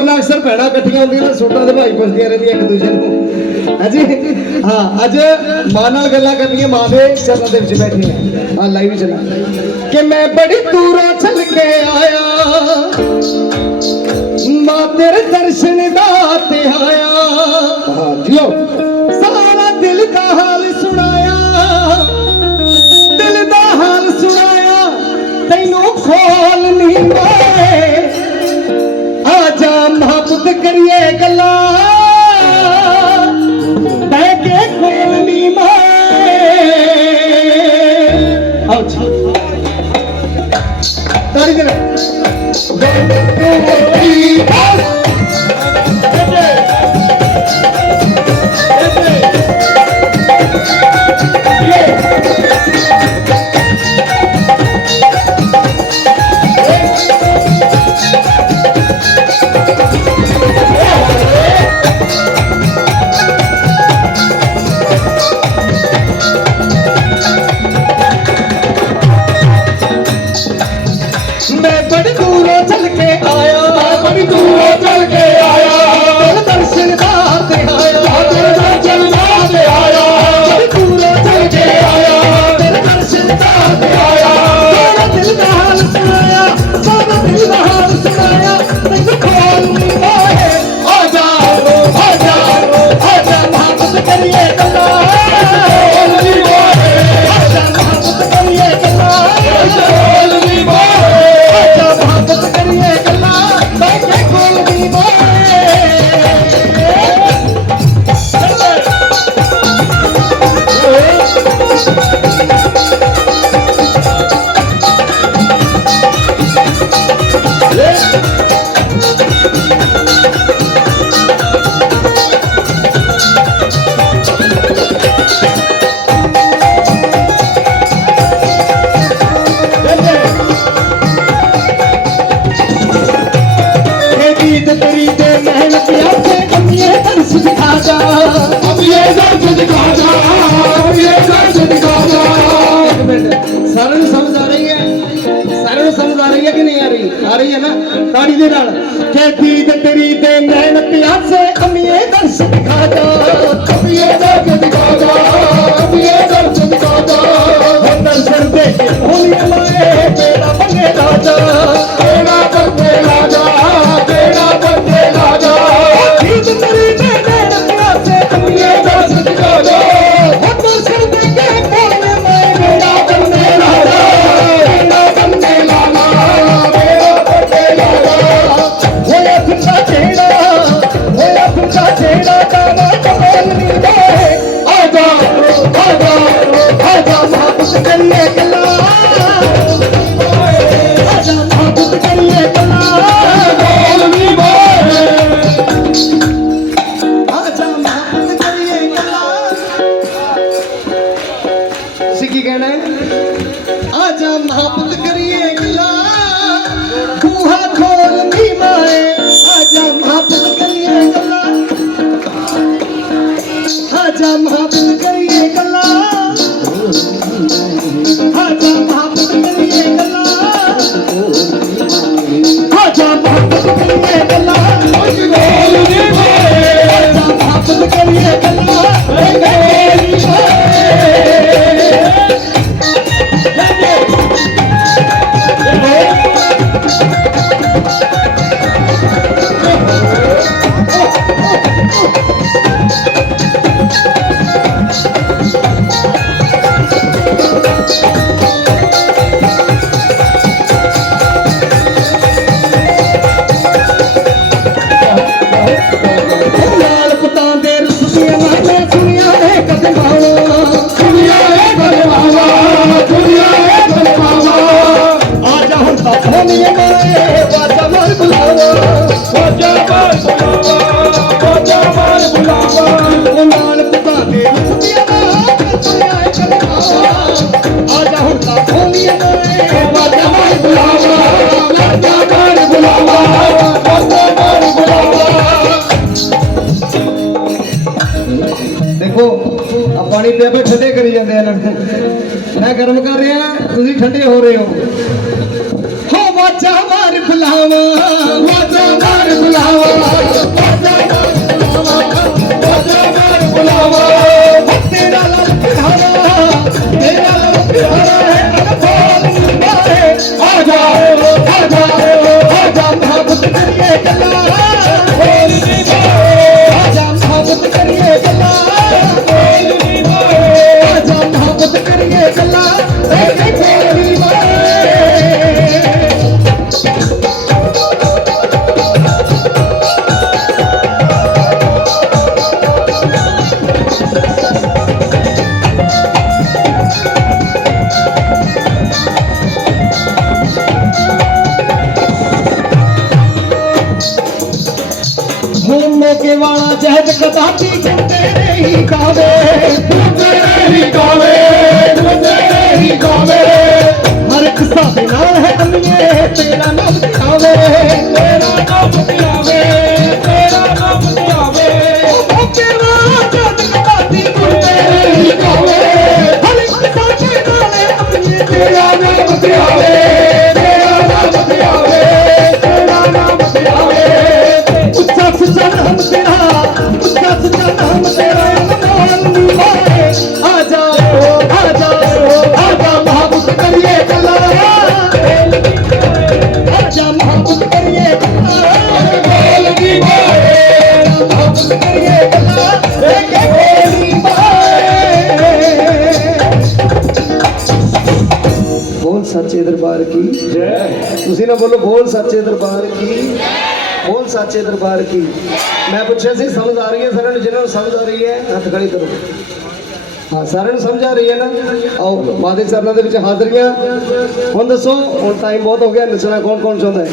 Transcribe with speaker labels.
Speaker 1: ਕਰਨਾ ਅਕਸਰ ਭੈਣਾਂ ਇਕੱਠੀਆਂ ਹੁੰਦੀਆਂ ਨੇ ਸੂਟਾਂ ਦੇ ਭਾਈ ਪੁੱਛਦੀਆਂ ਰਹਿੰਦੀਆਂ ਇੱਕ ਦੂਜੇ ਨੂੰ। ਹਾਂਜੀ? ਹਾਂ, ਅੱਜ ਮਾਂ ਨਾਲ ਗੱਲਾਂ ਕਰਨੀਆਂ, ਮਾਂ ਦੇ ਚਰਨਾਂ ਦੇ ਵਿੱਚ ਬੈਠੀ ਹੈ ਹਾਂ ਲਾਈਵ ਚਲਾ। ਕਿ ਮੈਂ ਬੜੀ ਦੂਰੋਂ ਚੱਲ ਕੇ ਆਇਆ। ਮਾਂ ਤੇਰੇ ਦਰਸ਼ਨ ਦਾ ਤੇ ਆਇਆ। ਹਾਂ ਜਿਓ ਸਾਰਾ ਦਿਲ ਦਾ ਹਾਲ ਸੁਣਾਇਆ। ਦਿਲ ਦਾ ਹਾਲ ਸੁਣਾਇਆ। ਤੈਨੂੰ ਖੋਲ ਨਹੀਂ ਮੈਂ ਆ ਜਾ ਮੁਹੱਬਤ ਕਰੀਏ ਗੱਲਾਂ। ਬਹਿ ਕੇ ਖੋਲ ਨਹੀਂ ਆਓ ਜੀ। ਤਾੜੀ ਦੇ ਮੈਂ ਸਾਰਿਆਂ ਨੂੰ ਸਮਝ ਆ ਰਹੀ ਹੈ? ਸਾਰਿਆਂ ਨੂੰ ਸਮਝ ਆ ਰਹੀ ਹੈ ਕਿ ਨਹੀਂ ਆ ਰਹੀ? ਆ ਰਹੀ ਹੈ ਨਾ? ਤਾੜੀ ਦੇ ਨਾਲ। ਕਿ ਗੀਤ ਤੇਰੀ ਤੇ ਮਿਹਨਤ ਆਸੇ, ਅੰਮੀਏ ਦਰਸ ਦਿਖਾ ਜਾ, ਅੰਮੀਏ ਦਰਸ ਦਿਖਾ ਜਾ, ਅੰਮੀਏ ਦੇਖੋ ਆ ਪਾਣੀ ਪਿਆ ਪਿਆ ਠੰਡੇ ਕਰੀ ਜਾਂਦੇ ਆ ਲੜਕੇ। ਮੈਂ ਗਰਮ ਕਰ ਰਿਹਾ, ਤੁਸੀਂ ਠੰਡੇ ਹੋ ਰਹੇ ਹੋ। ਹੋ ਵਾਚਾ ਮਾਰ ਫੁਲਾਵਾ ਵਾਚਾ ਮਾਰ ਫੁਲਾਵਾ ਹੋਮੇ ਕੇ ਵਾਲਾ ਜਹਦ ਕਦਾਪੀ ਗੁੰਦੇ ਨਹੀਂ ਕਾਵੇ। ਗੁੰਦੇ ਨਹੀਂ ਕਾਵੇ। ਬੋਲ ਸੱਚੇ ਦਰਬਾਰ ਕੀ? ਜੈ ਤੁਸੀਂ ਨਾ ਬੋਲੋ ਬੋਲ ਸੱਚੇ ਦਰਬਾਰ ਕੀ? ਬੋਲ ਸੱਚੇ ਦਰਬਾਰ ਕੀ? ਮੈਂ ਪੁੱਛਿਆ ਸੀ, ਸਮਝ ਆ ਰਹੀ ਹੈ ਸਾਰਿਆਂ ਨੂੰ ਜਿਹਨਾਂ ਨੂੰ ਸਮਝ ਆ ਰਹੀ ਹੈ, ਹੱਥ ਖੜੇ ਕਰੋ। ਹਾਂ, ਸਾਰਿਆਂ ਨੂੰ ਸਮਝ ਆ ਰਹੀ ਹੈ ਨਾ? ਆਓ ਮਾਦੇ ਚਰਨਾਂ ਦੇ ਵਿੱਚ ਹਾਜ਼ਰੀਆਂ। ਹੁਣ ਦੱਸੋ, ਹੁਣ ਟਾਈਮ ਬਹੁਤ ਹੋ ਗਿਆ, ਨੱਚਣਾ ਕੌਣ ਕੌਣ ਚਾਹੁੰਦਾ ਹੈ?